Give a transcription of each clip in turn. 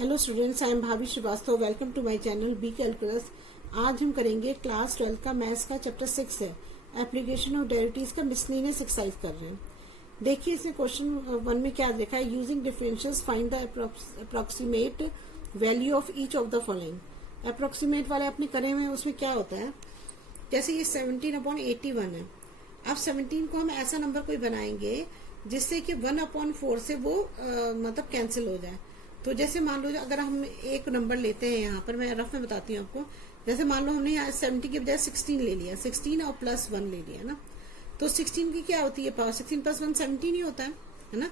Hello students, I am Bhabhi Srivastava. Welcome to my channel be calculus. आज हम करेंगे class 12 का मैथ्स का चैप्टर 6 है, एप्लीकेशन ऑफ डेरिवेटिव्स का मिसलेनियस एक्सरसाइज कर रहे हैं। देखिए इसमें क्वेश्चन 1 में क्या लिखा है, using differentials find the approximate value of each of the following. Approximate वाले अपने करे हुए हैं, उसमें क्या होता है, जैसे ये 17/81 है। अब 17 को हम ऐसा नंबर कोई बनाएंगे जिससे कि 1/4 से वो मतलब कैंसिल हो जाए। तो जैसे मान लो अगर हम एक नंबर लेते हैं, यहाँ पर मैं रफ में बताती हूँ आपको। जैसे मान लो हमने यहाँ 70 के बजाय 16 ले लिया, 16 और +1 ले लिया ना, तो 16 की क्या होती है पावर, 16 + 1 17 ही होता है ना।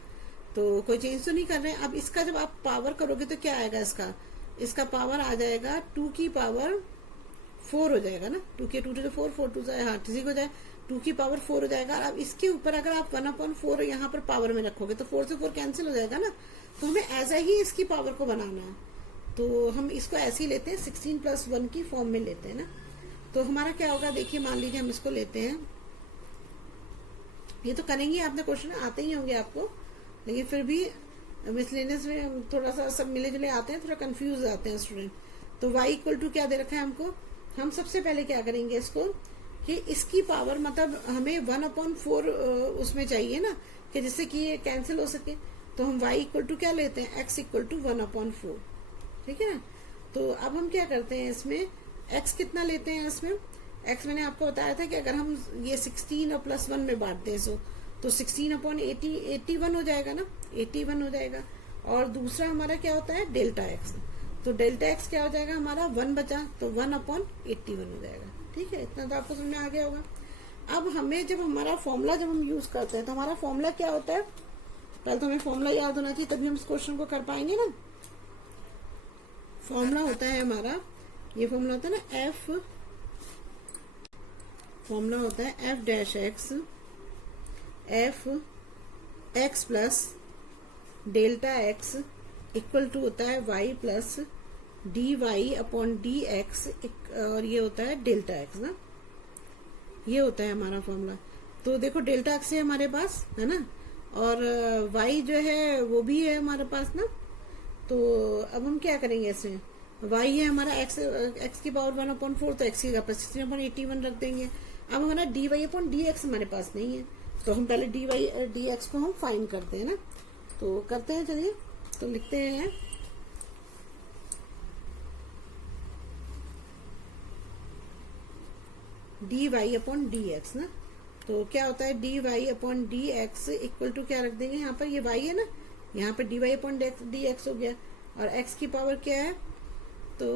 तो कोई चेंज तो नहीं कर रहे हैं। अब इसका जब आप पावर करोगे तो क्या आएगा, इसका पावर आ जाएगा 2 की पावर 4 हो जाएगा ना। 2 के 2 to 4, 4 to हाँ ठीक हो जाए, 2 की पावर 4 हो जाएगा। अब इसके ऊपर अगर आप 1/4 यहाँ पर पावर में रखोगे तो 4 से 4 कैंसिल हो जाएगा ना। तो हमें ऐसा ही इसकी पावर को बनाना है, तो हम इसको ऐसे ही लेते हैं, 16 + 1 की फॉर्म में लेते हैं ना। तो हमारा क्या होगा, देखिए मान लीजिए हम इसको लेते हैं, ये तो करेंगे, आपने क्वेश्चन आते ही होंगे आपको, लेकिन फिर भी मिसलेनियस में थोड़ा सा सब मिले जुले आते हैं, थोड़ा कंफ्यूज आते हैं स्टूडेंट। तो y = क्या दे रखा है हमको, हम सबसे पहले क्या करेंगे इसको कि इसकी पावर मतलब हमें 1/4 उसमें चाहिए ना, कि जिससे कि ये कैंसिल हो सके। तो हम y = क्या लेते हैं, x = 1/4, ठीक है ना। तो अब हम क्या करते हैं इसमें, x कितना लेते हैं इसमें, x मैंने आपको बताया था कि अगर हम ये 16 और +1 में बांटते हैं तो 16/80 81 हो जाएगा ना, 81 हो जाएगा। और दूसरा हमारा क्या होता है डेल्टा x, तो डेल्टा x क्या हो जाएगा हमारा, 1 बचा तो 1/81 हो जाएगा। ठीक है, इतना तो आपको समझ में आ गया होगा। अब हमें जब हमारा फॉर्मूला जब हम यूज करते हैं तो हमारा फॉर्मूला क्या होता है, पहले तो हमें फॉर्मूला याद होना चाहिए तभी हम इस क्वेश्चन को कर पाएंगे ना। फॉर्मूला होता है हमारा, ये फॉर्मूला होता है ना फॉर्मूला होता है f' f(x + डेल्टा x) = होता है y + dy/dx, और ये होता है डेल्टा x ना, ये होता है हमारा फॉर्मूला। तो देखो डेल्टा x है हमारे पास, है ना, और y जो है वो भी है हमारे पास ना। तो अब हम क्या करेंगे, इसमें y है हमारा x की पावर 1/4, तो x की जगह पर 16/81 रख देंगे। अब हमारा dy/dx हमारे पास नहीं है, तो हम पहले dy/dx को हम फाइंड करते हैं ना। तो करते हैं, चलिए तो लिखते हैं dy/dx ना। तो क्या होता है dy/dx = क्या रख देंगे, यहाँ पर ये y है ना, यहाँ पर dy/dx हो गया, और x की पावर क्या है, तो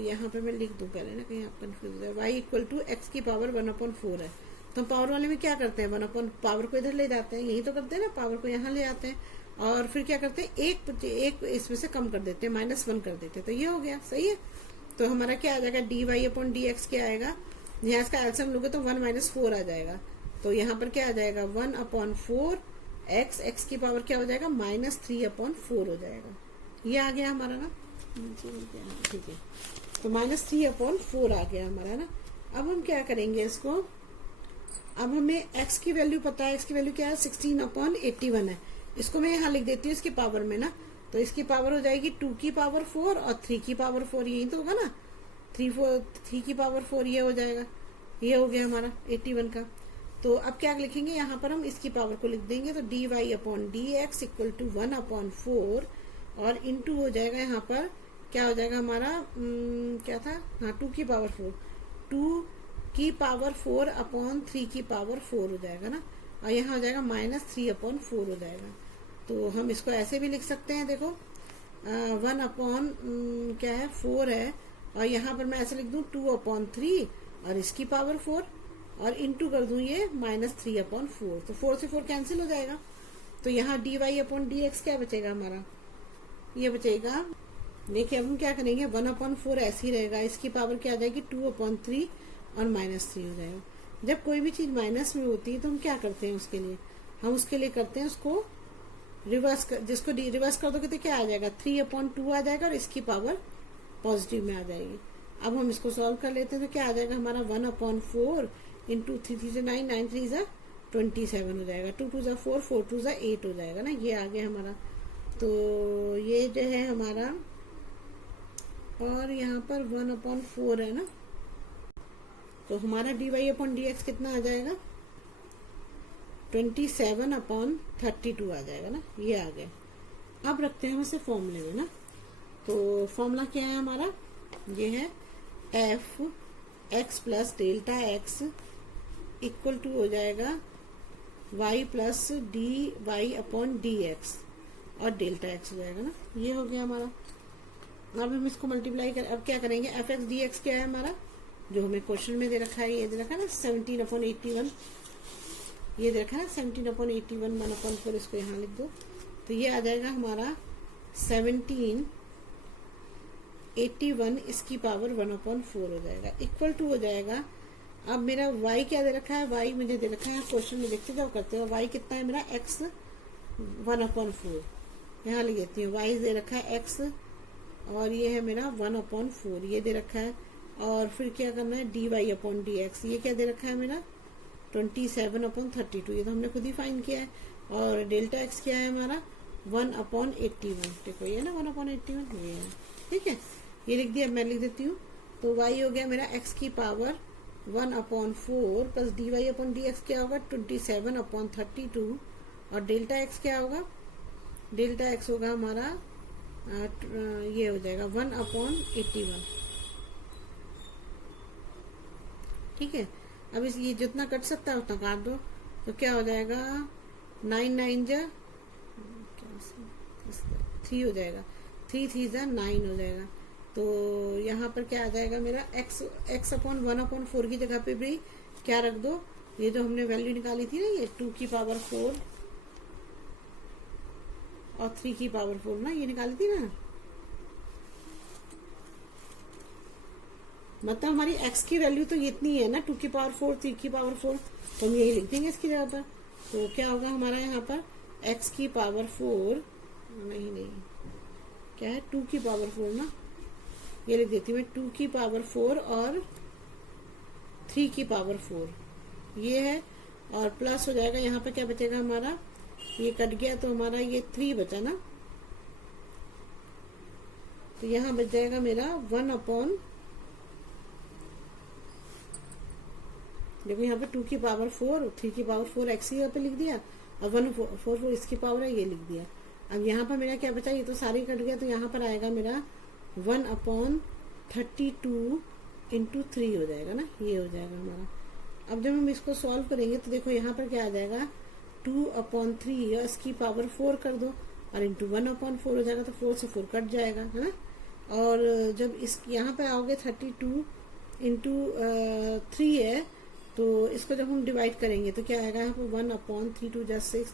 यहाँ पे मैं लिख दूं पहले ना, कहीं आप कंफ्यूज है। y = x की पावर 1/4 है, तो पावर वाले में क्या करते हैं, 1/, पावर को इधर ले जाते हैं, यही तो करते हैं ना, पावर को यहाँ ले आते हैं, और फिर क्या करते हैं, एक इसमें से कम कर देते हैं, -1 कर देते हैं, तो ये हो गया, सही है। तो हमारा क्या आ जाएगा, dy/dx क्या आएगा, यहाँ इसका एल्सियम लोगे तो 1 - 4 आ जाएगा, तो यहाँ पर क्या आ जाएगा 1/4 x की पावर क्या हो जाएगा, -3/4 हो जाएगा। ये आ गया हमारा ना, ठीक है, तो -3/4 आ गया हमारा ना। अब हम क्या करेंगे इसको, अब हमें x की वैल्यू पता है, x की वैल्यू क्या है, 16/81 है। इसको मैं यहाँ लिख देती हूँ इसकी पावर में ना, तो इसकी पावर हो जाएगी 2 की पावर 4 और 3 की पावर 4, यही तो होगा ना, 3 की पावर 4 ये हो जाएगा, ये हो गया हमारा 81 का। तो अब क्या लिखेंगे, यहाँ पर हम इसकी पावर को लिख देंगे, तो dy/dx = 1/4 और इंटू हो जाएगा, यहाँ पर क्या हो जाएगा हमारा, क्या था, हाँ 2 की पावर 4, 2 की पावर 4/3 की पावर 4 हो जाएगा ना, और यहाँ हो जाएगा -3/4 हो जाएगा। तो हम इसको ऐसे भी लिख सकते हैं, देखो 1 क्या है 4 है, और यहाँ पर मैं ऐसे लिख दूं 2/3 और इसकी पावर 4 और इंटू कर दूं ये -3/4, तो 4 से 4 कैंसिल हो जाएगा। तो यहाँ dy/dx क्या बचेगा हमारा, ये बचेगा, देखिए अब हम क्या करेंगे, 1/4 ऐसे ही रहेगा, इसकी पावर क्या आ जाएगी 2/3 और -3 हो जाएगा। जब कोई भी चीज माइनस में होती है तो हम क्या करते हैं, उसके लिए करते हैं उसको रिवर्स जिसको रिवर्स कर दोगे तो क्या आ जाएगा, 3/2 आ जाएगा, और इसकी पावर पॉजिटिव में आ जाएगी। अब हम इसको सॉल्व कर लेते हैं, तो क्या आ जाएगा हमारा 1/4 इंटू 3 3 से 9 9 3 जा 27 हो जाएगा, 2 2 जा 4 4 2 जा 8 हो जाएगा ना, ये आ गया हमारा। तो ये जो है हमारा और यहाँ पर 1/4 है ना, तो हमारा dy/dx कितना आ जाएगा, 27/32 आ जाएगा ना, ये आ गया। अब रखते हैं हम इसे फॉर्मूले में ना, तो फॉर्मूला क्या है हमारा, ये है f x plus delta x equal to हो जाएगा y plus d y upon d x और डेल्टा एक्स हो जाएगा ना, ये हो गया हमारा। अब हम इसको मल्टीप्लाई कर, अब क्या करेंगे, एफ एक्स डी एक्स क्या है हमारा, जो हमें क्वेश्चन में दे रखा है, ये दे रखा है ना 17/81, ये दे रखा है ना 17/81 1/4, इसको यहाँ लिख दो, तो ये आ जाएगा हमारा 17/81 इसकी पावर 1/4 हो जाएगा, इक्वल टू हो जाएगा। अब मेरा y क्या दे रखा है, y मुझे दे रखा है क्वेश्चन में, देखते जाओ करते हो, y कितना है मेरा x 1/4, यहाँ लिख देती हूँ, y दे रखा है x और ये है मेरा 1/4 ये दे रखा है, और फिर क्या करना है dy/dx, ये क्या दे रखा है मेरा 27/32, ये तो हमने खुद ही फाइंड किया है, और डेल्टा x क्या है हमारा 1/81, देखो ये ना 1/81 ये है, ठीक है, ये लिख दिया। मैं लिख देती हूँ, तो y हो गया मेरा x की पावर 1/4 प्लस dy/dx क्या होगा 27/32, और डेल्टा x क्या होगा, डेल्टा x होगा हमारा ये हो जाएगा 1/81, ठीक है। अब इस ये जितना कट सकता है उतना काट दो, तो क्या हो जाएगा 9 9 जा 3 हो जाएगा, 3 3 जा 9 हो जाएगा, तो यहाँ पर क्या आ जाएगा मेरा x/1/4 की जगह पे भी क्या रख दो, ये जो हमने वैल्यू निकाली थी ना, ये 2 की पावर 4 और 3 की पावर 4 ना, ये निकाली थी ना, मतलब हमारी x की वैल्यू तो इतनी है ना 2 की पावर 4 3 की पावर 4, तो हम यही लिख देंगे इसकी जगह पर, तो क्या होगा हमारा यहाँ पर x की पावर 4 नहीं क्या है 2 की पावर 4 ना, ये लिख देती हूँ मैं 2 की पावर 4 और 3 की पावर 4 ये है, और प्लस हो जाएगा, यहाँ पे क्या बचेगा हमारा, ये कट गया तो हमारा ये 3 बचा ना, तो यहाँ बच जाएगा मेरा 1/, देखो यहाँ पे 2 की पावर 4 3 की पावर 4 x यहाँ पे लिख दिया, और 1/4 इसकी पावर है ये लिख दिया। अब यहाँ पर मेरा क्या बचा, ये तो सारे कट गया, तो यहाँ पर आएगा मेरा 1/32 इंटू 3 हो जाएगा ना, ये हो जाएगा हमारा। अब जब हम इसको सॉल्व करेंगे तो देखो यहाँ पर क्या आ जाएगा 2/3 और इसकी पावर 4 कर दो, और इंटू 1/4 हो जाएगा, तो 4 से 4 कट जाएगा है ना, और जब इस यहाँ पे आओगे 32 इंटू 3 है, तो इसको जब हम डिवाइड करेंगे तो क्या आएगा यहाँ पर 1/3 2 जा 6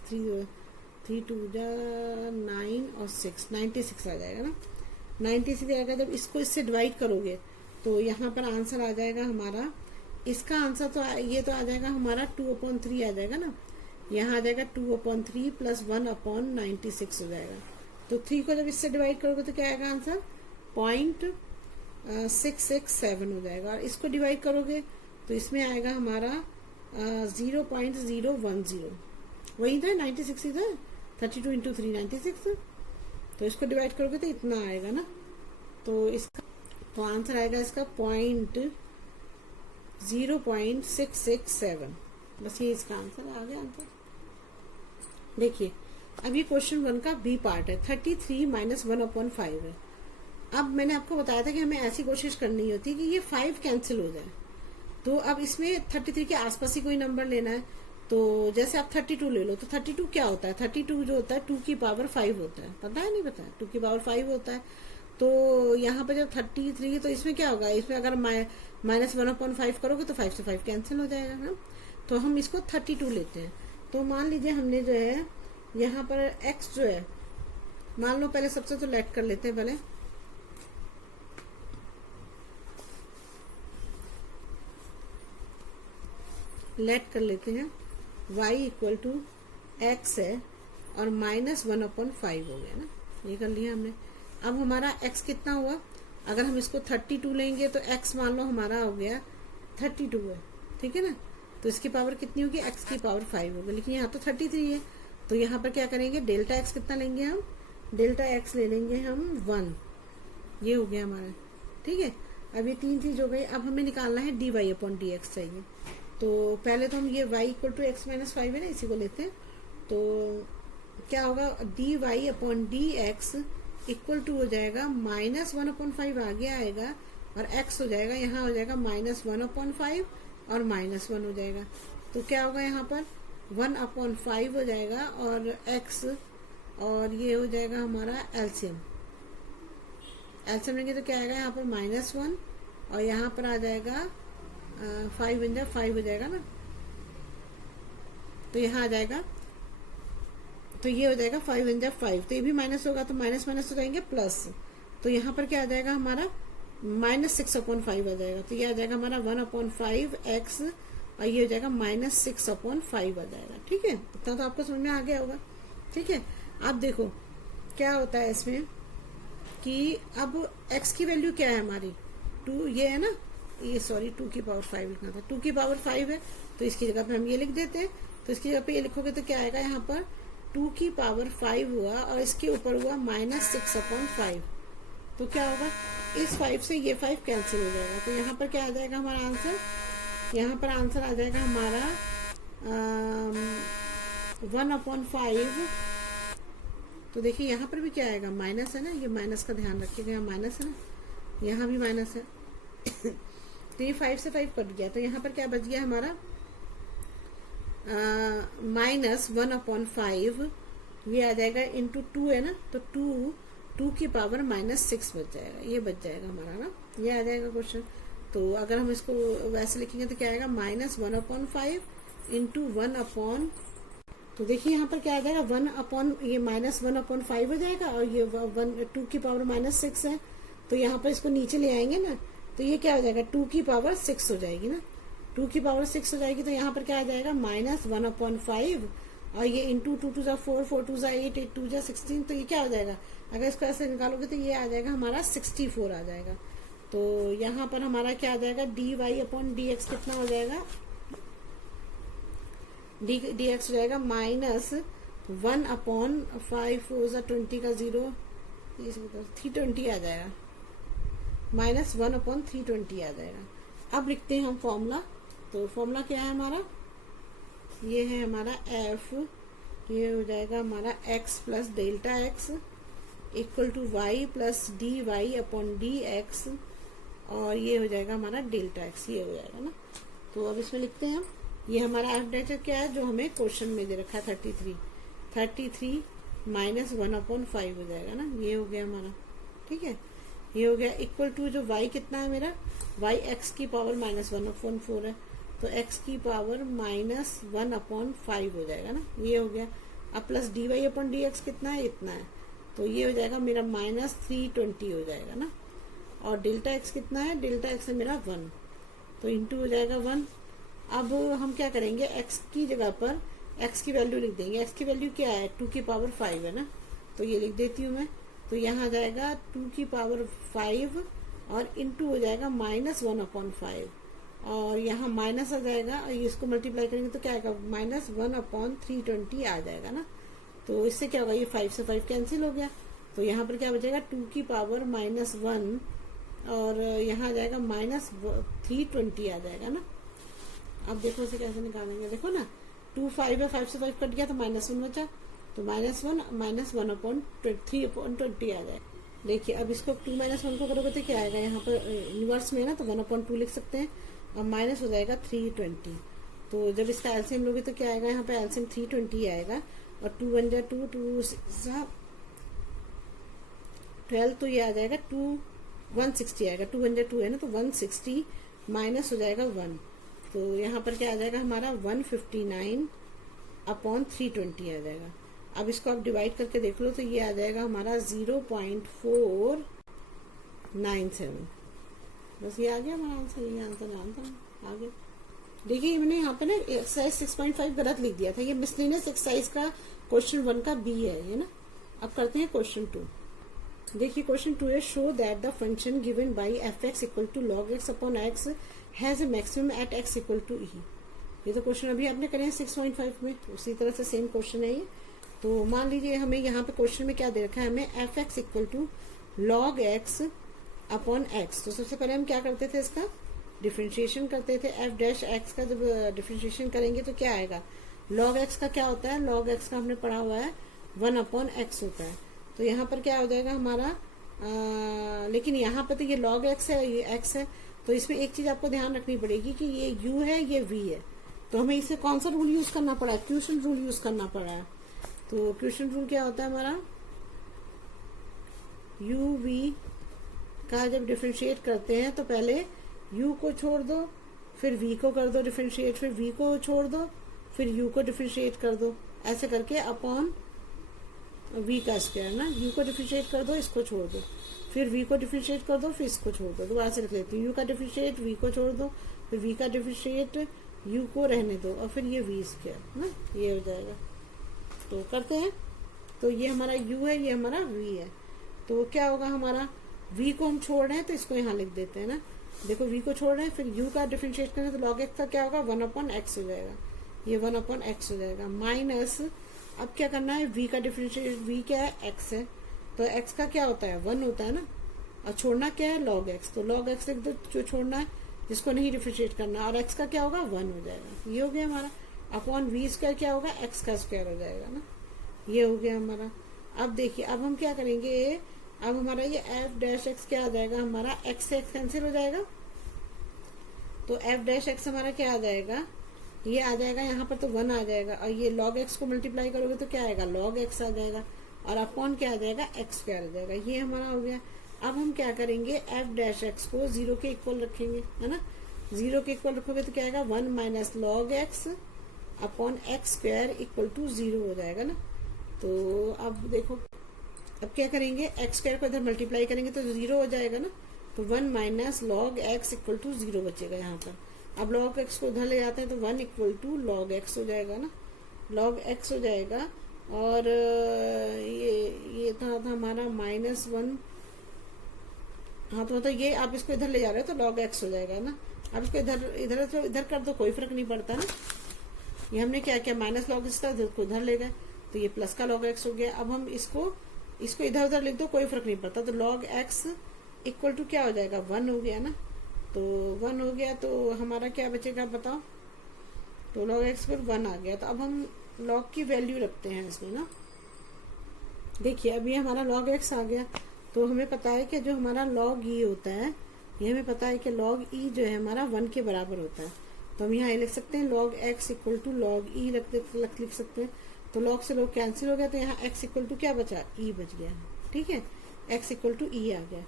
3 2 जा 9 और 6 96 आ जाएगा ना, 96 आएगा। जब इसको इससे डिवाइड करोगे तो यहाँ पर आंसर आ जाएगा हमारा, इसका आंसर तो ये तो आ जाएगा हमारा 2/3 आ जाएगा ना, यहाँ आ जाएगा 2/3 प्लस 1/96 हो जाएगा, तो 3 को जब इससे डिवाइड करोगे तो क्या आएगा आंसर 0.667 हो जाएगा, और इसको डिवाइड करोगे तो इसमें आएगा हमारा 0.010, वही था 96 ही था, 32 इंटू 3 96, तो इसको डिवाइड करोगे तो इतना आएगा ना, तो इसका तो आंसर आएगा इसका 0.667, बस ये इसका आंसर आ गया आंसर। देखिए अब ये क्वेश्चन 1 का बी पार्ट है, 33 माइनस 1/5 है। अब मैंने आपको बताया था कि हमें ऐसी कोशिश करनी होती है कि ये 5 कैंसिल हो जाए, तो अब इसमें 33 के आसपास ही कोई नंबर लेना है, तो जैसे आप 32 ले लो, तो 32 क्या होता है, 32 जो होता है 2 की पावर 5 होता है, पता है नहीं पता है 2 की पावर 5 होता है, तो यहाँ पे जब 33 तो इसमें क्या होगा, इसमें अगर माइनस 1/5 करोगे तो 5 से 5 कैंसिल हो जाएगा ना, तो हम इसको 32 लेते हैं। तो मान लीजिए हमने जो है यहाँ पर x जो है, मान लो पहले सबसे तो लेट कर लेते हैं, पहले लेट कर लेते हैं, y इक्वल टू एक्स है और माइनस 1/5 हो गया ना, ये कर लिया हमने। अब हमारा x कितना हुआ, अगर हम इसको 32 लेंगे तो x मान लो हमारा हो गया 32 है, ठीक है ना, तो इसकी पावर कितनी होगी, x की पावर 5 होगी, लेकिन यहाँ तो 33 है, तो यहाँ पर क्या करेंगे डेल्टा x कितना लेंगे हम, डेल्टा x ले लेंगे हम 1, ये हो गया हमारा, ठीक है, अब ये 3 चीज हो गई। अब हमें निकालना है dy अपॉन डी एक्स चाहिए। तो पहले तो हम ये y equal to x minus 5 है ना, इसी को लेते हैं। तो क्या होगा, dy upon d x equal to हो जाएगा -1/5 आगे आएगा और x हो जाएगा, यहाँ हो जाएगा -1/5 और -1 हो जाएगा। तो क्या होगा यहाँ पर 1/5 हो जाएगा और x, और ये हो जाएगा हमारा एलसीएम। एलसीएम लेंगे तो क्या आएगा यहाँ पर -1 और यहाँ पर आ जाएगा 5 × 5 हो जाएगा ना, तो यहाँ आ जाएगा, तो ये हो जाएगा 5 × 5। तो ये भी माइनस होगा तो माइनस माइनस हो जाएंगे प्लस, तो यहाँ पर क्या आ जाएगा हमारा -6/5 आ जाएगा। तो ये आ जाएगा हमारा 1/5x और ये हो जाएगा -6/5 आ जाएगा। ठीक है, इतना तो आपको समझ में आ गया होगा। ठीक है, अब देखो क्या होता है इसमें कि अब x की वैल्यू क्या है हमारी 2, ये है ना, ये सॉरी 2 की पावर 5 लिखना था, 2 की पावर 5 है, तो इसकी जगह पे हम ये लिख देते हैं। तो इसकी जगह पे ये लिखोगे तो क्या आएगा यहाँ पर 2 की पावर 5 हुआ और इसके ऊपर हुआ -6/5। तो क्या होगा, इस 5 से ये 5 कैंसिल हो जाएगा। तो यहाँ पर क्या आ जाएगा हमारा आंसर, यहाँ पर आंसर आ जाएगा हमारा 1/5। तो देखिए यहाँ पर भी क्या आएगा, माइनस है ना, ये माइनस का ध्यान रखिएगा, यहाँ माइनस है ना, यहाँ भी माइनस है। तो ये 5 से 5 कट गया, तो यहाँ पर क्या बच गया हमारा -1/5, ये आ जाएगा इंटू 2 है ना, तो 2 की पावर -6 बच जाएगा, ये बच जाएगा हमारा ना, ये आ जाएगा क्वेश्चन। तो अगर हम इसको वैसे लिखेंगे तो क्या आएगा -1/5 इंटू 1/, तो देखिए यहाँ पर क्या आ जाएगा 1/, ये -1/5 हो जाएगा और ये 2 की पावर -6 है, तो यहाँ पर इसको नीचे ले आएंगे ना, तो ये क्या हो जाएगा 2 की पावर 6 हो जाएगी ना, 2 की पावर 6 हो जाएगी। तो यहाँ पर क्या आ जाएगा -1/5 और ये इंटू 2 2 4 4 2 8 8 2 16। तो ये क्या हो जाएगा, अगर इसको ऐसे निकालोगे तो ये आ जाएगा हमारा 64 आ जाएगा। तो यहाँ पर हमारा क्या आ जाएगा dy अपॉन डी एक्स कितना हो जाएगा, डी एक्स हो जाएगा -1/5 20 का 0 320 आ जाएगा, -1/320 आ जाएगा। अब लिखते हैं हम फॉर्मूला। तो फॉर्मूला क्या है हमारा, ये है हमारा f, ये हो जाएगा हमारा x plus delta x equal to y plus d y upon d x, और ये हो जाएगा हमारा डेल्टा एक्स, ये हो जाएगा ना। तो अब इसमें लिखते हैं हम, ये हमारा f डेल्टा क्या है जो हमें क्वेश्चन में दे रखा है 33 -1/5 हो जाएगा ना, ये हो गया हमारा। ठीक है, ये हो गया इक्वल टू जो y कितना है मेरा, y x की पावर -1/4 है, तो x की पावर -1/5 हो जाएगा ना, ये हो गया। अब plus dy upon d x कितना है, इतना है, तो ये हो जाएगा मेरा -320 हो जाएगा ना। और डेल्टा x कितना है, डेल्टा x है मेरा 1, तो इंटू हो जाएगा 1। अब हम क्या करेंगे, x की जगह पर x की वैल्यू लिख देंगे। x की वैल्यू क्या है 2 की पावर 5 है ना, तो ये लिख देती हूँ मैं। तो यहाँ आ जाएगा 2 की पावर 5 और इंटू हो जाएगा -1/5 और यहाँ माइनस आ जाएगा और इसको मल्टीप्लाई करेंगे तो क्या आएगा -1/320 आ जाएगा ना। तो इससे क्या होगा, ये 5 से 5 कैंसिल हो गया, तो यहाँ पर क्या बचेगा 2 की पावर -1 और यहाँ आ जाएगा -320 आ जाएगा ना। अब देखो इसे कैसे निकालेंगे, देखो ना 2 5 है, 5 से 5 कट गया तो -1 बचा, तो -1/320 आ जाएगा। देखिए अब इसको 2 -1 को करोगे तो क्या आएगा, यहाँ पर इनवर्स में है ना तो 1/2 लिख सकते हैं और माइनस हो जाएगा 320। तो जब इसका एलसीएम लोगे तो क्या आएगा, यहाँ पे एलसीएम 320 आएगा और 2 1 जा 2 2 6 12, तो ये आ जाएगा 160 आएगा, 2 1 जा 2 है ना, तो 160 माइनस हो जाएगा 1, तो यहाँ पर क्या आ जाएगा हमारा 159/320 आ जाएगा। अब इसको आप डिवाइड करके देख लो तो ये आ जाएगा हमारा 0.497। बस ये आ गया हमारा आंसर, ये आंसर जानता हूँ आ गया। देखिए मैंने यहाँ पे ना एक्सरसाइज 6.5 गलत लिख दिया था, ये मिसलेनियस एक्सरसाइज का क्वेश्चन 1 का बी है ना। अब करते हैं क्वेश्चन 2। देखिए क्वेश्चन 2 है, show that the function given by F x equal to log x upon X has a maximum at X equal to E. ये तो क्वेश्चन अभी आपने करे हैं 6.5 में, उसी तरह से सेम क्वेश्चन है ये। तो मान लीजिए हमें यहाँ पे क्वेश्चन में क्या दे रखा है, हमें f x equal to log x upon x. तो सबसे पहले हम क्या करते थे, इसका डिफ्रेंशिएशन करते थे। एफ डैश एक्स का जब डिफ्रेंशिएशन करेंगे तो क्या आएगा, लॉग एक्स का क्या होता है, लॉग एक्स का हमने पढ़ा हुआ है 1 अपॉन एक्स होता है। तो यहाँ पर क्या हो जाएगा हमारा, लेकिन यहाँ पर तो ये लॉग एक्स है, ये एक्स है, तो इसमें एक चीज आपको ध्यान रखनी पड़ेगी कि ये u है, ये v है। तो हमें इसे कौन सा रूल यूज करना पड़ा है, क्यूशन रूल यूज करना पड़ा है। तो क्यूशन रूल क्या होता है हमारा, u v का जब डिफ्रेंशिएट करते हैं तो पहले u को छोड़ दो, फिर v को कर दो डिफ्रेंशिएट, फिर v को छोड़ दो, फिर u को डिफ्रेंशिएट कर दो, ऐसे करके अपॉन v का स्क्वायर ना, u को डिफ्रेंशिएट कर दो, इसको छोड़ दो, फिर v को डिफ्रेंशिएट कर दो, फिर इसको छोड़ दो। दोबारा से लिख लेती हूँ, u का डिफ्रेंशिएट v को छोड़ दो, फिर v का डिफ्रेंशिएट u को रहने दो, और फिर ये v स्क्वायर ना, ये हो जाएगा। तो करते हैं, तो ये हमारा u है, ये हमारा v है। तो क्या होगा हमारा, v को हम छोड़ रहे हैं तो इसको यहाँ लिख देते हैं ना, देखो v को छोड़ रहे हैं, फिर u का डिफ्रेंशिएट करें तो log x का क्या होगा 1 अपॉन एक्स हो जाएगा, ये 1 अपॉन एक्स हो जाएगा, माइनस अब क्या करना है, v का डिफरेंशिएट, v क्या है, x है, तो x का क्या होता है 1 होता है ना, और छोड़ना क्या है log x, तो log x लिख दो जो छोड़ना है, जिसको नहीं डिफरेंशिएट करना, और x का क्या होगा 1 हो जाएगा, ये हो गया हमारा। अपॉन v स्क्वायर क्या होगा, x का स्क्वायर हो जाएगा ना, ये हो गया हमारा। अब देखिए, अब हम क्या करेंगे, अब हमारा ये f डैश x क्या आ जाएगा, हमारा x से x कैंसिल हो जाएगा, तो f डैश x हमारा क्या आ जाएगा, ये आ जाएगा, यहाँ पर तो 1 आ जाएगा, और ये log x को मल्टीप्लाई करोगे तो क्या आएगा, log x आ जाएगा, और अपॉन क्या आ जाएगा, x स्क्वायर आ जाएगा, ये हमारा हो गया। अब हम क्या करेंगे, f डैश x को 0 के इक्वल रखेंगे, है ना, 0 के इक्वल रखोगे तो क्या आएगा, 1 minus log x upon x square equal to 0 हो जाएगा ना। तो अब देखो, अब क्या करेंगे, x स्क्वायर को इधर मल्टीप्लाई करेंगे तो 0 हो जाएगा ना, तो 1 minus log x equal to 0 बचेगा यहाँ पर। अब log x को उधर ले जाते हैं तो 1 इक्वल टू log x हो जाएगा ना, log x हो जाएगा, और ये था हमारा -1, हाँ तो मतलब ये आप इसको इधर ले जा रहे हो तो log x हो जाएगा ना। अब इसको इधर इधर तो इधर कर दो, कोई फर्क नहीं पड़ता ना, ये हमने क्या किया, माइनस log x था, इधर ले गए तो ये प्लस का log x हो गया। अब हम इसको इधर उधर लिख दो, कोई फर्क नहीं पड़ता, तो log x इक्वल टू क्या हो जाएगा, 1 हो गया ना, तो 1 हो गया, तो हमारा क्या बचेगा बताओ, तो log x पर 1 आ गया। तो अब हम log की वैल्यू रखते हैं इसमें ना, देखिए अभी हमारा log x आ गया, तो हमें पता है कि जो हमारा log e होता है, ये हमें पता है कि log e जो है हमारा 1 के बराबर होता है, तो हम यहाँ लिख सकते हैं log x equal to log e लिख सकते हैं। तो log से log कैंसिल हो गया, तो यहाँ x इक्वल टू क्या बचा, e बच गया, ठीक है, x इक्वल टू e आ गया।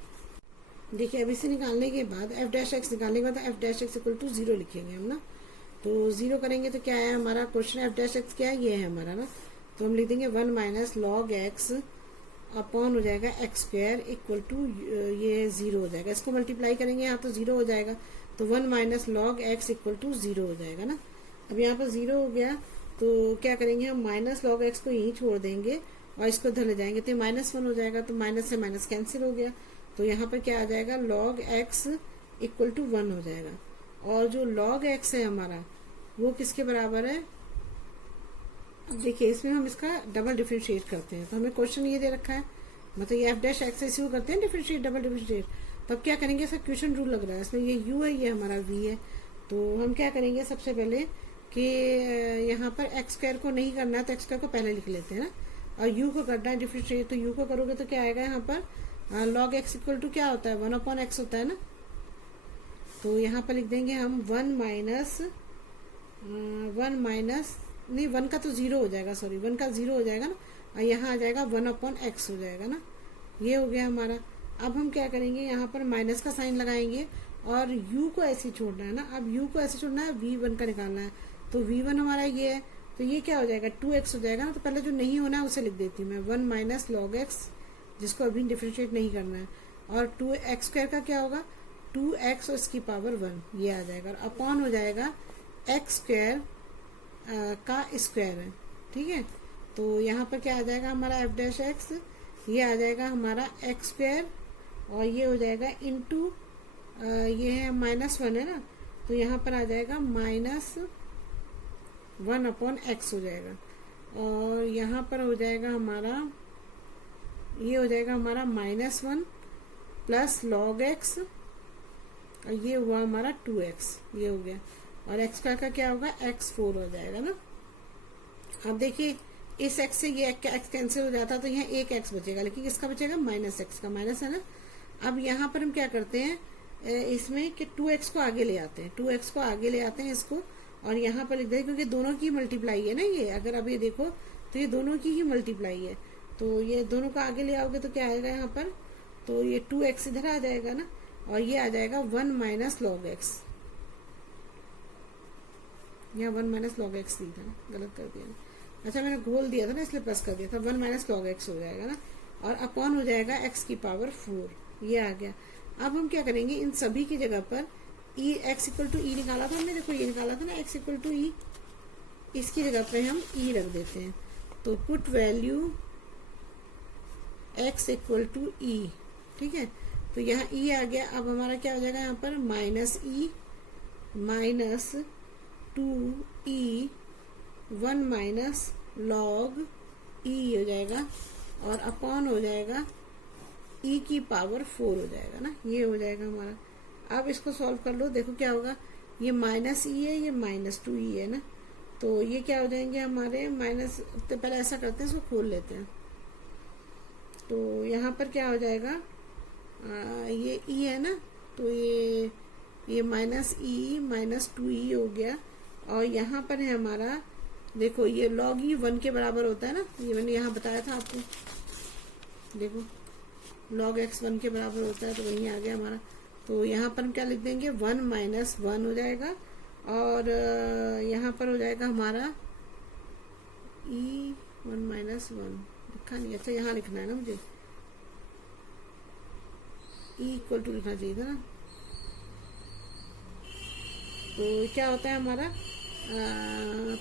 देखिए अब इसे निकालने के बाद f डैश x निकालने के बाद f dash x equal to 0 लिखेंगे हम ना, तो 0 करेंगे तो क्या है हमारा क्वेश्चन, f डैश x क्या है, ये है हमारा ना, तो हम लिख देंगे 1 माइनस लॉग x अपॉन हो जाएगा x स्क्वायर इक्वल टू ये 0 हो जाएगा, इसको मल्टीप्लाई करेंगे यहाँ तो 0 हो जाएगा, तो 1 minus log x equal to 0 हो जाएगा ना। अब यहाँ पर 0 हो गया, तो क्या करेंगे हम, माइनस लॉग x को यहीं छोड़ देंगे और इसको इधर ले जाएंगे तो -1 हो जाएगा, तो माइनस से माइनस कैंसिल हो गया, तो यहाँ पर क्या आ जाएगा, log x इक्वल टू 1 हो जाएगा, और जो log x है हमारा वो किसके बराबर है, अब देखिए इसमें हम इसका डबल डिफरेंशिएट करते हैं, तो हमें क्वेश्चन ये दे रखा है, मतलब ये f डैश x इसी को करते हैं डिफरेंशिएट, डबल डिफरेंशिएट, तो अब क्या करेंगे, इसका क्वेश्चन रूल लग रहा है, इसमें ये u है, ये हमारा v है, तो हम क्या करेंगे सबसे पहले कि यहाँ पर x स्क्वायर को नहीं करना है तो x स्क्वायर को पहले लिख लेते हैं ना, और u को करना है डिफरेंशिएट, तो u को करोगे तो क्या आएगा यहाँ पर, log x इक्वल टू क्या होता है, 1 अपॉन एक्स होता है ना, तो यहाँ पर लिख देंगे हम 1 माइनस नहीं, 1 का तो 0 हो जाएगा, सॉरी 1 का 0 हो जाएगा ना, और यहाँ आ जाएगा 1 अपॉन एक्स हो जाएगा ना, ये हो गया हमारा। अब हम क्या करेंगे, यहाँ पर माइनस का साइन लगाएंगे और u को ऐसे छोड़ना है ना, अब u को ऐसे छोड़ना है, v1 का निकालना है, तो v1 हमारा ये है, तो ये क्या हो जाएगा 2x हो जाएगा ना, तो पहले जो नहीं होना है उसे लिख देती हूँ मैं, 1 माइनस लॉग एक्स, जिसको अभी डिफरेंशिएट नहीं करना है, और 2x स्क्वायर का क्या होगा, 2x और इसकी पावर 1, ये आ जाएगा, और अपॉन हो जाएगा x स्क्वायर का स्क्वायर है, ठीक है, तो यहाँ पर क्या आ जाएगा हमारा f डैश x, ये आ जाएगा हमारा x स्क्वायर, और ये हो जाएगा इंटू ये है -1 है ना, तो यहाँ पर आ जाएगा -1 अपॉन एक्स हो जाएगा, और यहाँ पर हो जाएगा हमारा, ये हो जाएगा हमारा -1 प्लस log x, और ये हुआ हमारा 2x, ये हो गया, और x का क्या होगा, x4 हो जाएगा ना। अब देखिए इस x से ये x कैंसिल हो जाता तो यहाँ एक x बचेगा, लेकिन किसका बचेगा, माइनस x का, माइनस है ना। अब यहाँ पर हम क्या करते हैं इसमें कि 2x को आगे ले आते हैं, 2x को आगे ले आते हैं इसको, और यहाँ पर लिख दें क्योंकि दोनों की मल्टीप्लाई है ना ये, अगर अब ये देखो तो ये दोनों की ही मल्टीप्लाई है, तो ये दोनों का आगे ले आओगे तो क्या आएगा यहाँ पर, तो ये 2x इधर आ जाएगा ना, और ये आ जाएगा 1 माइनस log x, यहाँ 1 माइनस log x दी था, गलत कर दिया ना, अच्छा मैंने घोल दिया था ना इसलिए प्लस कर दिया था, 1 माइनस log x हो जाएगा ना, और अपॉन हो जाएगा x की पावर 4, ये आ गया। अब हम क्या करेंगे, इन सभी की जगह पर x इक्वल टू ई निकाला था हमने, देखो ये निकाला था ना x इक्वल टू ई, इसकी जगह पे हम ई रख देते हैं, तो put value x equal to E, ठीक है, तो यहाँ ई आ गया। अब हमारा क्या हो जाएगा यहाँ पर, minus E minus 2e 1 minus log e हो जाएगा, और अपॉन हो जाएगा e की पावर 4 हो जाएगा ना, ये हो जाएगा हमारा। अब इसको सॉल्व कर लो, देखो क्या होगा, ये माइनस ई है, ये माइनस 2e है ना, तो ये क्या हो जाएंगे हमारे माइनस, तो पहले ऐसा करते हैं इसको खोल लेते हैं, तो यहाँ पर क्या हो जाएगा, ये e है ना, तो ये माइनस ई माइनस 2e हो गया, और यहाँ पर है हमारा, देखो ये log e 1 के बराबर होता है ना, ये मैंने यहाँ बताया था आपको, देखो log x 1 के बराबर होता है, तो वहीं आ गया हमारा, तो यहाँ पर हम क्या लिख देंगे, 1 माइनस 1 हो जाएगा, और यहाँ पर हो जाएगा हमारा e 1 माइनस 1, लिखा नहीं, अच्छा यहाँ लिखना है ना मुझे, e इक्वल टू लिखना चाहिए था ना, तो क्या होता है हमारा,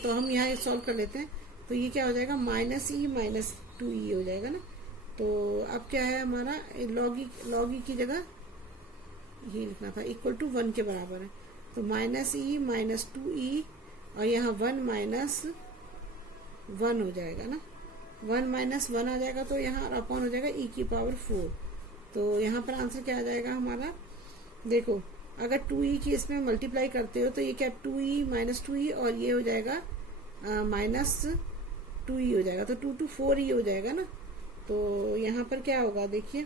तो हम यहाँ सॉल्व कर लेते हैं, तो ये क्या हो जाएगा, माइनस ई माइनस 2e हो जाएगा ना, तो अब क्या है हमारा, log e की जगह ये लिखना था, इक्वल टू 1 के बराबर है, तो माइनस ई माइनस 2e, और यहाँ 1 माइनस 1 हो जाएगा ना, 1 माइनस 1 आ जाएगा, तो यहाँ अपॉन हो जाएगा e की पावर 4, तो यहाँ पर आंसर क्या आ जाएगा हमारा, देखो अगर 2e की इसमें मल्टीप्लाई करते हो तो ये क्या, 2e माइनस 2e, और ये हो जाएगा माइनस 2e हो जाएगा, तो 2 to 4e हो जाएगा ना, तो यहाँ पर क्या होगा, देखिए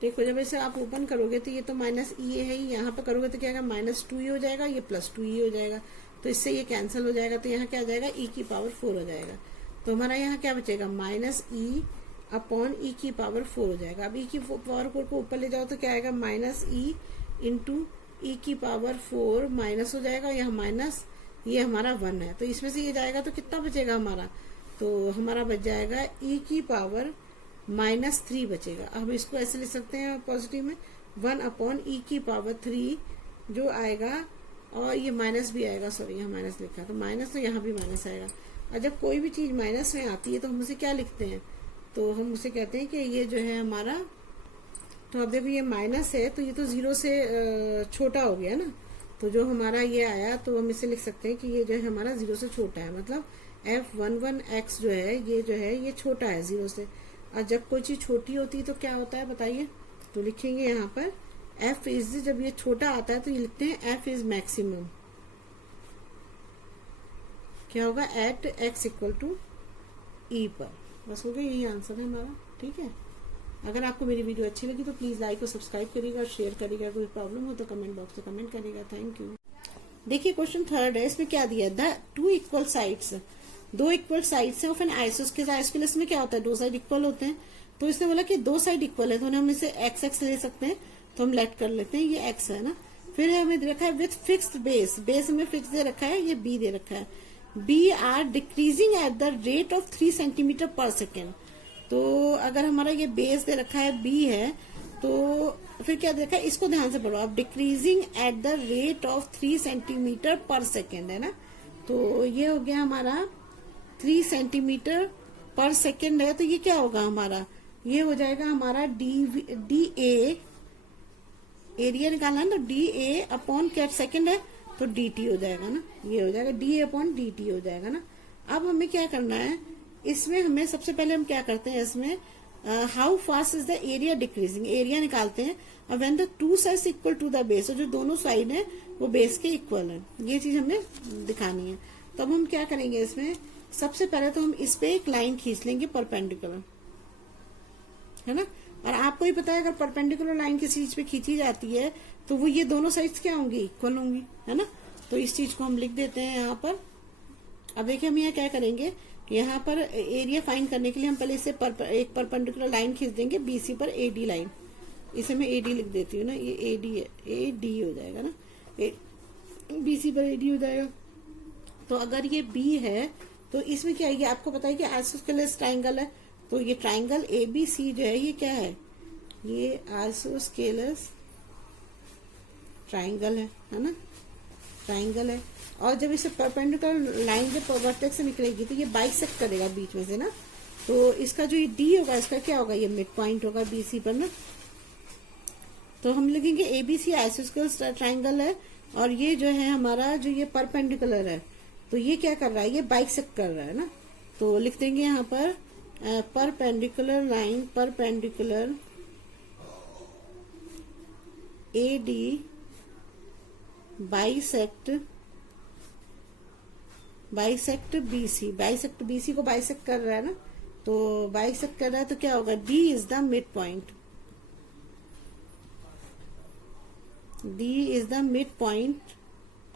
देखो जब इसे आप ओपन करोगे तो ये तो माइनस ई है ही, यहाँ पर करोगे तो क्या होगा, माइनस 2e हो जाएगा, ये प्लस 2e हो जाएगा, तो इससे ये कैंसिल हो जाएगा, तो यहाँ क्या आ जाएगा, e की पावर 4 हो जाएगा, तो हमारा यहाँ क्या बचेगा, माइनस ई अपॉन ई की पावर 4 हो जाएगा। अब ई की पावर 4 को ऊपर ले जाओ तो क्या आएगा, माइनस ई इंटू ई की पावर 4 माइनस हो जाएगा, यहाँ माइनस, ये हमारा 1 है, तो इसमें से ये जाएगा तो कितना बचेगा हमारा, तो हमारा बच जाएगा ई की पावर माइनस 3 बचेगा। अब इसको ऐसे लिख सकते हैं पॉजिटिव में, 1 अपॉन ई की पावर 3 जो आएगा, और ये माइनस भी आएगा, सॉरी यहाँ माइनस लिखा तो माइनस, तो यहाँ भी माइनस आएगा। और जब कोई भी चीज माइनस में आती है तो हम उसे क्या लिखते हैं, तो हम उसे कहते हैं कि ये जो है हमारा, तो अब देखो ये माइनस है तो ये तो 0 से छोटा हो गया ना, तो जो हमारा ये आया तो हम इसे लिख सकते हैं कि ये जो है हमारा 0 से छोटा है, मतलब f11x जो है ये छोटा है 0 से। और जब कोई चीज छोटी होती है तो क्या होता है बताइए, तो लिखेंगे यहाँ पर f इज, जब ये छोटा आता है तो ये लिखते हैं f इज मैक्सिमम, क्या होगा, at x equal to e पर। बस हो गया, यही आंसर है हमारा, ठीक है। अगर आपको मेरी वीडियो अच्छी लगी तो प्लीज लाइक और सब्सक्राइब करिएगा और शेयर करिएगा, कोई प्रॉब्लम हो तो कमेंट बॉक्स में कमेंट करिएगा। Thank you. देखिए क्वेश्चन 3 है, इसमें क्या दिया है, the 2 equal sides, 2 equal sides है ऑफ एन आइसोस्केलेस में क्या होता है, 2 साइड इक्वल होते हैं, तो इसने बोला कि 2 साइड इक्वल है, तो हम इसे एक्स एक्स ले सकते हैं, तो हम लेट कर लेते हैं, ये एक्स है ना। फिर हमें दे रखा है विथ फिक्स्ड बेस, बेस में फिक्स दे रखा है, ये बी दे रखा है, b are decreasing at the rate of 3 centimetre पर सेकेंड। तो अगर हमारा ये बेस दे रखा है बी है, तो फिर क्या दे रखा है, इसको ध्यान से पढ़ो आप, decreasing at the rate of 3 centimetre पर सेकेंड है ना, तो ये हो गया हमारा 3 सेंटीमीटर पर सेकेंड है, तो ये क्या होगा हमारा, ये हो जाएगा हमारा डी ए, एरिया निकालना है तो डी ए अपॉन क्या सेकेंड है तो डी टी हो जाएगा ना, ये हो जाएगा D a upon d t हो जाएगा ना। अब हमें क्या करना है, इसमें हमें सबसे पहले हम क्या करते हैं, इसमें how fast is the area decreasing, area निकालते हैं। और when the two sides equal to the base, जो दोनों साइड है वो बेस के इक्वल है, ये चीज हमें दिखानी है। तो अब हम क्या करेंगे इसमें, सबसे पहले तो हम इस पे एक लाइन खींच लेंगे परपेंडिकुलर, है ना। और आपको ही पता है अगर परपेंडिकुलर लाइन किसी चीज पे खींची जाती है तो वो ये दोनों साइड्स क्या होंगी, इक्वल होंगी, है ना। तो इस चीज को हम लिख देते हैं यहाँ पर। अब देखिए हम यहाँ क्या करेंगे, यहाँ पर एरिया फाइंड करने के लिए हम पहले इसे एक परपेंडिकुलर लाइन खींच देंगे बीसी पर, एडी लाइन, इसे मैं एडी लिख देती हूँ ना, ये एडी है, एडी हो जाएगा ना, बीसी पर एडी हो जाएगा। तो अगर ये बी है तो इसमें क्या है, ये आपको पता है कि आइसोस्केलेस ट्राइंगल है, तो ये ट्राइंगल एबीसी जो है ये क्या है, ये आइसोस्केलेस ट्राइंगल है ना, ट्राइंगल है। और जब इसे परपेंडिकुलर लाइन जब वर्टेक्स से निकलेगी तो ये बाइसेक्ट करेगा बीच में से ना, तो इसका जो ये डी होगा इसका क्या होगा, ये मिड पॉइंट होगा बीसी पर ना। तो हम लिखेंगे एबीसी आइसोस्केलेस ट्राइंगल है, और ये जो है हमारा जो ये परपेंडिकुलर है, तो ये क्या कर रहा है, ये बाइसेक्ट कर रहा है ना। तो लिख देंगे यहाँ पर perpendicular line, perpendicular AD bisect BC, bisect BC को बाइसेक्ट कर रहा है ना, तो बाइसेक्ट कर रहा है तो क्या होगा, D is the mid point, D is the mid point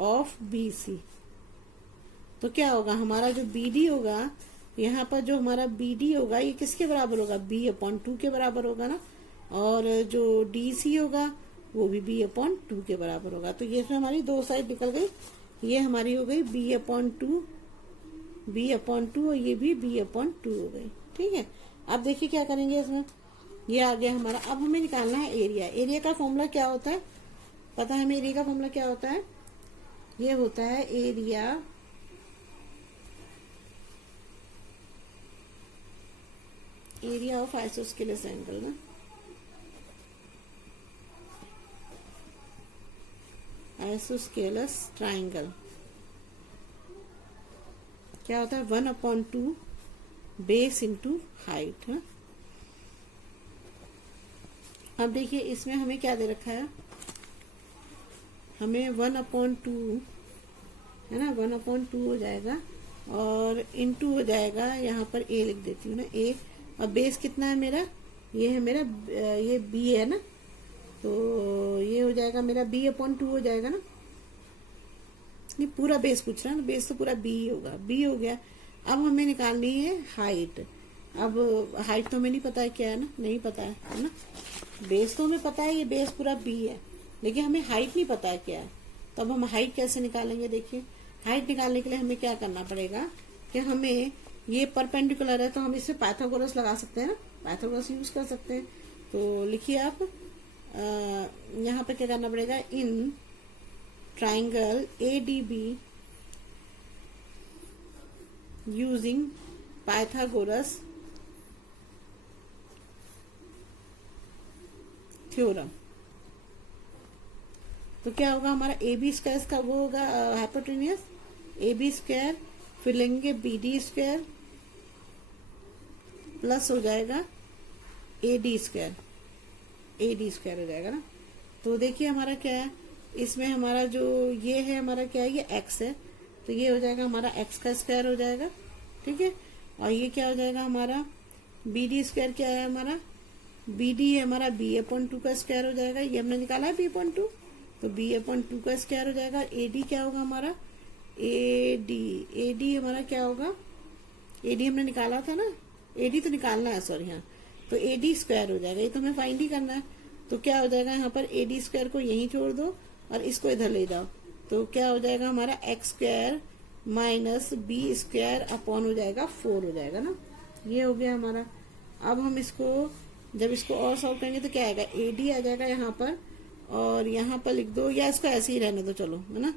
of BC. तो क्या होगा हमारा जो बीडी होगा, यहाँ पर जो हमारा बीडी होगा ये किसके बराबर होगा, b/2 के बराबर होगा ना, और जो डीसी होगा वो भी b/2 के बराबर होगा। तो ये हमारी दो साइड निकल गई, ये हमारी हो गई b/2 और ये भी b/2 हो गई, ठीक है। अब देखिए क्या करेंगे इसमें, ये आ गया हमारा। अब हमें निकालना है एरिया। एरिया का फॉर्मूला क्या होता है, पता है हमें एरिया का फॉर्मूला क्या होता है, ये होता है एरिया ऑफ आइसोस्केलेस एंगल ना, आइसोस्केलेस ट्राइंगल क्या होता है, 1/2 बेस इंटू हाइट है। अब देखिए इसमें हमें क्या दे रखा है, हमें 1/2 है ना, 1/2 हो जाएगा, और इंटू हो जाएगा, यहाँ पर ए लिख देती हूँ ना, ए। और बेस कितना है मेरा, ये है मेरा, ये बी है ना, तो ये हो जाएगा मेरा b/2 हो जाएगा ना। नहीं पूरा बेस पूछ रहा है ना, बेस तो पूरा बी होगा, बी हो गया। अब हमें निकालनी है हाइट। अब हाइट तो हमें नहीं पता है क्या है ना, नहीं पता है ना। बेस तो हमें पता है ये बेस पूरा बी है, लेकिन हमें हाइट नहीं पता है क्या है। तो अब हम हाइट कैसे निकालेंगे, देखिए हाइट निकालने के लिए हमें क्या करना पड़ेगा कि हमें ये परपेंडिकुलर है तो हम इसमें पाइथागोरस लगा सकते हैं ना, पाइथागोरस यूज कर सकते हैं। तो लिखिए आप यहाँ पे क्या करना पड़ेगा, in triangle ADB using Pythagoras theorem. तो क्या होगा हमारा ए बी स्क्वायर का वो होगा हाइपोटेन्यूस, ए बी स्क्वायर, फिर लेंगे बी डी स्क्वायर प्लस हो जाएगा A D square, A D square हो जाएगा ना। तो देखिए हमारा क्या है, इसमें हमारा जो ये है हमारा क्या है, ये एक्स है, तो ये हो जाएगा हमारा एक्स का स्क्वायर हो जाएगा, ठीक है। और ये क्या हो जाएगा हमारा बी डी स्क्वायर, क्या है हमारा बी डी है हमारा b/2 का स्क्वायर हो जाएगा, ये हमने निकाला है b/2, तो b/2 का स्क्वायर हो जाएगा। ए डी क्या होगा हमारा, ए डी हमारा क्या होगा, ए डी हमने निकाला था ना, ए डी तो निकालना है सॉरी, हाँ, तो ए डी स्क्वायर हो जाएगा, ये तो हमें फाइंड ही करना है। तो क्या हो जाएगा यहाँ पर ए डी स्क्वायर को यहीं छोड़ दो और इसको इधर ले जाओ, तो क्या हो जाएगा हमारा x square minus b square upon हो जाएगा 4 हो जाएगा ना, ये हो गया हमारा। अब हम इसको जब इसको और सॉल्व करेंगे तो क्या आएगा, ए डी आ जाएगा यहाँ पर, और यहाँ पर लिख दो, या इसको ऐसे ही रहने दो, चलो है ना,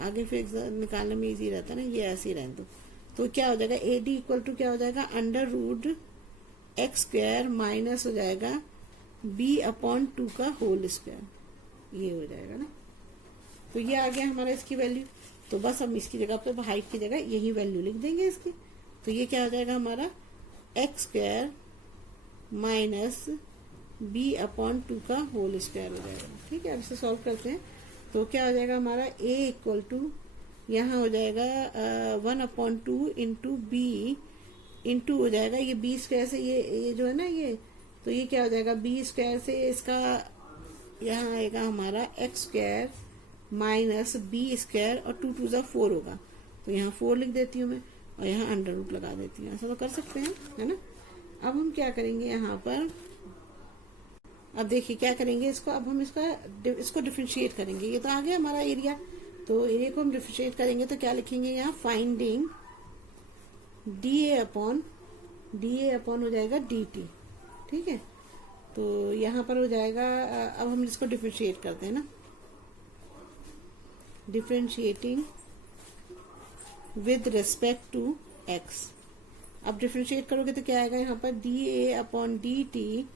आगे फिर निकालने में इजी रहता है ना, ये ऐसे ही रहने दो। तो क्या हो जाएगा ए डी इक्वल टू क्या हो जाएगा, √(x²) माइनस हो जाएगा b/2 का होल स्क्वायर, ये हो जाएगा ना। तो ये आ गया हमारा इसकी वैल्यू। तो बस हम इसकी जगह पे हाइट की जगह यही वैल्यू लिख देंगे इसकी। तो ये क्या हो जाएगा हमारा x² माइनस बी अपॉन 2 का होल स्क्वायर हो जाएगा। ठीक है, अब इसे सॉल्व करते हैं तो क्या हो जाएगा हमारा a इक्वल टू यहाँ हो जाएगा 1/2 इंटू बी इंटू हो जाएगा ये बी स्क्वायर से ये जो है ना ये, तो ये क्या हो जाएगा बी स्क्वायर से इसका यहाँ आएगा हमारा x square minus b square और 2 2 4 होगा, तो यहाँ 4 लिख देती हूँ मैं और यहाँ अंडर रूट लगा देती हूँ। ऐसा तो कर सकते हैं, है ना। अब हम क्या करेंगे यहाँ पर, अब देखिए क्या करेंगे इसको, अब हम इसको डिफरेंशिएट करेंगे। ये तो आ गया हमारा एरिया, तो एरिया को हम डिफरेंशिएट करेंगे तो क्या लिखेंगे यहाँ, फाइंडिंग डी ए अपॉन हो जाएगा डी टी। ठीक है, तो यहाँ पर हो जाएगा, अब हम इसको डिफरेंशिएट करते हैं ना, differentiating with respect to x. अब डिफरेंशिएट करोगे तो क्या आएगा यहाँ पर, d a upon d t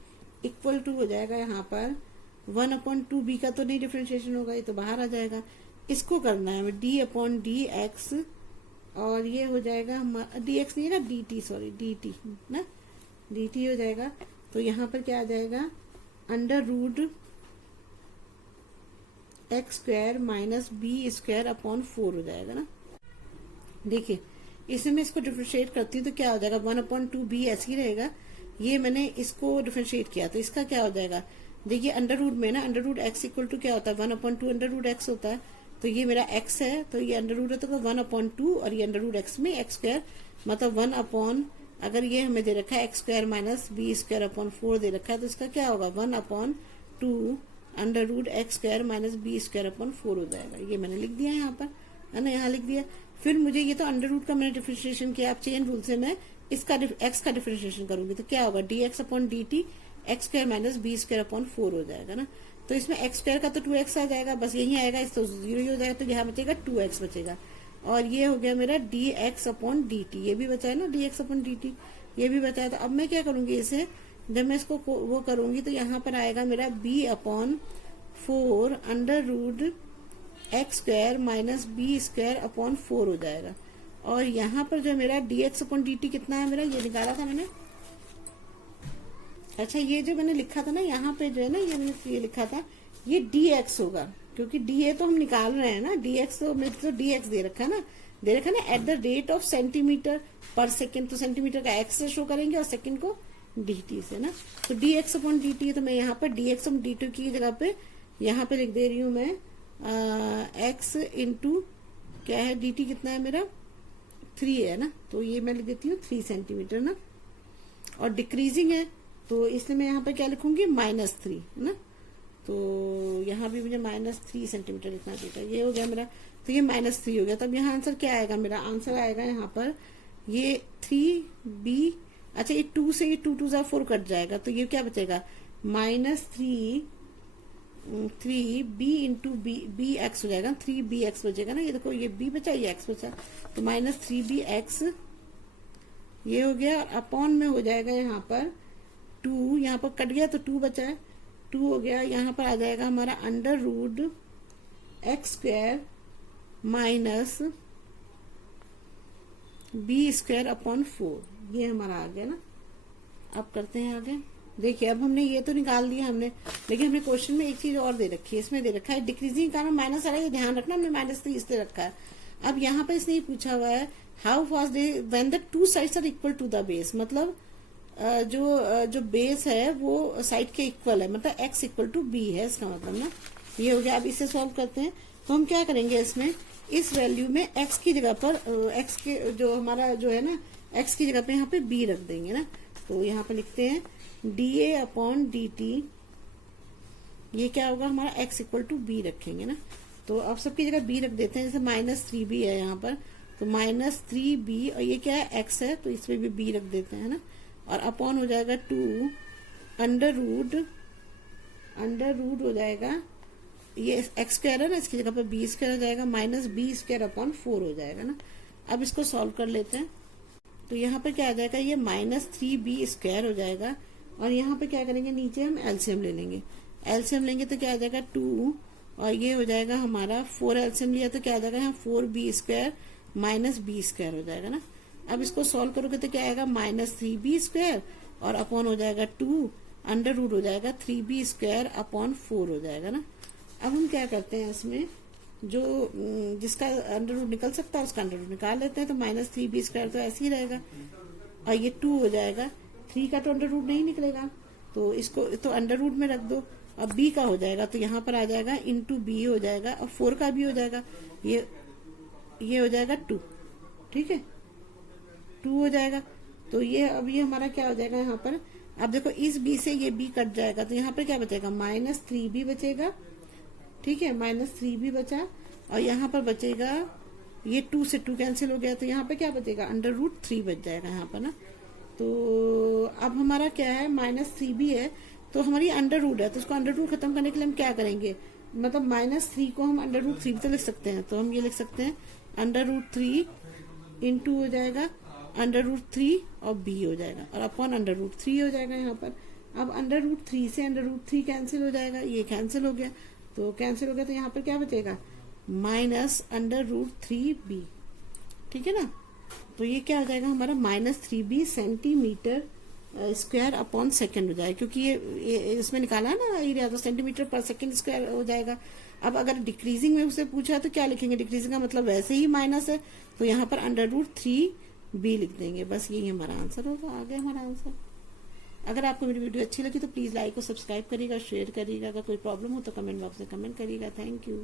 equal to हो जाएगा यहाँ पर 1/2 का तो नहीं डिफरेंशिएशन होगा, ये तो बाहर आ जाएगा। इसको करना है हमें डी अपॉन डी एक्स, और ये हो जाएगा डी एक्स नहीं है ना, d t, sorry d t ना, डी टी हो जाएगा। तो यहाँ पर क्या आ जाएगा, under root x square minus b square upon 4 हो जाएगा ना। देखिए इसमें मैं इसको डिफरेंशिएट करती हूँ तो क्या हो जाएगा, 1/2 बी ऐसे ही रहेगा। ये मैंने इसको डिफरेंशिएट किया तो इसका क्या हो जाएगा, देखिए अंडर रूट में ना, under root x equal to क्या होता है, 1/2 अंडर रूट एक्स होता है। तो ये मेरा एक्स है, तो ये अंडर रूट है तो 1/2 और ये अंडर रूट एक्स में एक्स स्क्वायर, मतलब 1 अगर ये हमें दे रखा है x square minus b square upon 4 दे रखा है, तो इसका क्या होगा 1/2 under root x square minus b square upon 4 हो जाएगा। ये मैंने लिख दिया यहाँ पर, है ना, यहाँ लिख दिया। फिर मुझे ये तो अंडर रूट का मैंने डिफरेंशिएशन किया, अब चेन रूल से मैं इसका एक्स का डिफरेंशिएशन करूंगी तो क्या होगा, d x upon d t x square minus b square upon 4 हो जाएगा ना। तो इसमें एक्स स्क्वायर का तो 2x आ जाएगा, बस यही आएगा, इस तो 0 ही हो जाएगा, तो यहाँ बचेगा 2x बचेगा। और ये हो गया मेरा d x upon d T, ये भी बचा है ना, D x upon d T ये भी बचा है। तो अब मैं क्या करूंगी, इसे जब मैं इसको वो करूंगी तो यहाँ पर आएगा मेरा b upon 4 under root x square minus b square upon 4 हो जाएगा। और यहाँ पर जो मेरा d x upon d t कितना है मेरा, ये निकाला था मैंने। अच्छा, ये जो मैंने लिखा था ना यहाँ पे जो है ना, ये मैंने ये लिखा था, ये डी एक्स होगा, क्योंकि डी ए तो हम निकाल रहे हैं ना, डी एक्स तो मेरे तो डी एक्स दे रखा है ना, eight the rate of centimetre पर सेकेंड, तो सेंटीमीटर का एक्स से शो करेंगे और सेकेंड को डी टी से ना। तो D x upon d T, तो मैं यहाँ पर D x upon d T की जगह पे यहाँ पे लिख दे रही हूँ मैं एक्स इंटू क्या है, डी टी कितना है मेरा 3 है ना, तो ये मैं लिख देती हूँ 3 सेंटीमीटर ना। और डिक्रीजिंग है तो इसलिए मैं यहाँ पे क्या लिखूंगी -3 है ना, तो यहाँ भी मुझे -3 सेंटीमीटर लिखना चाहिए। ये हो गया मेरा, तो ये -3 हो गया। तब यहाँ आंसर क्या आएगा मेरा, आंसर आएगा यहाँ पर ये 3b, अच्छा ये 2 से ये 2 2 4 कट जाएगा, तो ये क्या बचेगा -3b इंटू बी एक्स हो जाएगा, 3bx बचेगा ना। ये देखो ये b बचा, ये x बचा, तो -3bx ये हो गया। अपॉन में हो जाएगा यहाँ पर 2, यहाँ पर कट गया तो 2 बचा है, 2 हो गया। यहाँ पर आ जाएगा हमारा under root x square minus b square upon 4, ये हमारा आ गया ना। अब करते हैं आगे। देखिए अब हमने ये तो निकाल दिया हमने, लेकिन हमने क्वेश्चन में एक चीज और दे रखी है, इसमें दे रखा है डिक्रीजिंग कारण माइनस आ रहा है, ये ध्यान रखना, हमने -3 इसलिए रखा है। अब यहाँ पे इसने पूछा हुआ है how fast when the 2 sides are equal to the base, मतलब जो बेस है वो साइड के इक्वल है, मतलब x इक्वल टू बी है, इसका मतलब ना ये हो गया। अब इसे सॉल्व करते हैं तो हम क्या करेंगे, इसमें इस वैल्यू में x की जगह पर x के जो हमारा जो है ना, x की जगह पे यहाँ पे b रख देंगे ना। तो यहाँ पे लिखते हैं dA अपॉन dt, ये क्या होगा हमारा x इक्वल टू b रखेंगे ना। तो अब सबकी जगह b रख देते हैं, जैसे -3b है यहाँ पर, तो -3b, और ये क्या है x है, तो इसमें भी b रख देते हैं ना। और अपॉन हो जाएगा 2 अंडर रूट हो जाएगा, ये एक्स स्क्वायर है ना, इसकी जगह पर बी स्क्वायर हो जाएगा, माइनस बी स्क्वायर अपॉन 4 हो जाएगा ना। अब इसको सॉल्व कर लेते हैं तो यहाँ पे क्या आ जाएगा, ये -3b स्क्वायर हो जाएगा। और यहाँ पे क्या करेंगे, नीचे हम एलसीएम ले लेंगे, एलसीएम लेंगे तो क्या आ जाएगा 2, और ये हो जाएगा हमारा 4 एलसीएम लिया तो क्या आ जाएगा यहाँ 4b square minus b square हो जाएगा ना। अब इसको सॉल्व करोगे तो क्या आएगा -3b स्क्वायर, और अपॉन हो जाएगा 2, अंडर रूट हो जाएगा 3b² अपॉन 4 हो जाएगा ना। अब हम क्या करते हैं इसमें, जो जिसका अंडर रूट निकल सकता है उसका अंडर रूट निकाल लेते हैं। तो -3b² तो ऐसे ही रहेगा, और ये 2 हो जाएगा। 3 का तो अंडर रूट नहीं निकलेगा, तो इसको तो अंडर रूट में रख दो। अब b का हो जाएगा तो यहाँ पर आ जाएगा इंटू b हो जाएगा, और 4 का भी हो जाएगा, ये हो जाएगा 2, ठीक है, 2 हो जाएगा। तो ये अब ये हमारा क्या हो जाएगा यहाँ पर, अब देखो इस b से ये b कट जाएगा, तो यहाँ पर क्या बचेगा, -3b बचेगा, ठीक है, -3b बचा, और यहाँ पर बचेगा ये 2 से 2 कैंसिल हो गया, तो यहाँ पे क्या बचेगा, √3 बच जाएगा यहाँ पर ना। तो अब हमारा क्या है, -3b है, तो हमारी अंडर रूट है, तो उसको अंडर रूट खत्म करने के लिए हम क्या करेंगे, मतलब -3 को हम √3 तो लिख सकते हैं, तो हम ये लिख सकते हैं √3 इंटू हो जाएगा √3 और b हो जाएगा, और अपॉन √3 हो जाएगा यहाँ पर। अब √3 से √3 कैंसिल हो जाएगा, ये कैंसिल हो गया, तो कैंसिल हो गया, तो यहाँ पर क्या बचेगा, -√3b, ठीक है ना। तो ये क्या हो जाएगा हमारा, -3b centimetre square upon second हो जाएगा, क्योंकि ये इसमें निकाला है ना एरिया, तो सेंटीमीटर पर सेकेंड स्क्वायर हो जाएगा। अब अगर डिक्रीजिंग में उसे पूछा तो क्या लिखेंगे, डिक्रीजिंग का मतलब वैसे ही माइनस है, तो यहाँ पर √3b लिख देंगे, बस यही हमारा आंसर होगा। आ गया हमारा आंसर। अगर आपको मेरी वीडियो अच्छी लगी तो प्लीज लाइक और सब्सक्राइब करिएगा, शेयर करिएगा। अगर कोई प्रॉब्लम हो तो कमेंट बॉक्स में कमेंट करिएगा। Thank you.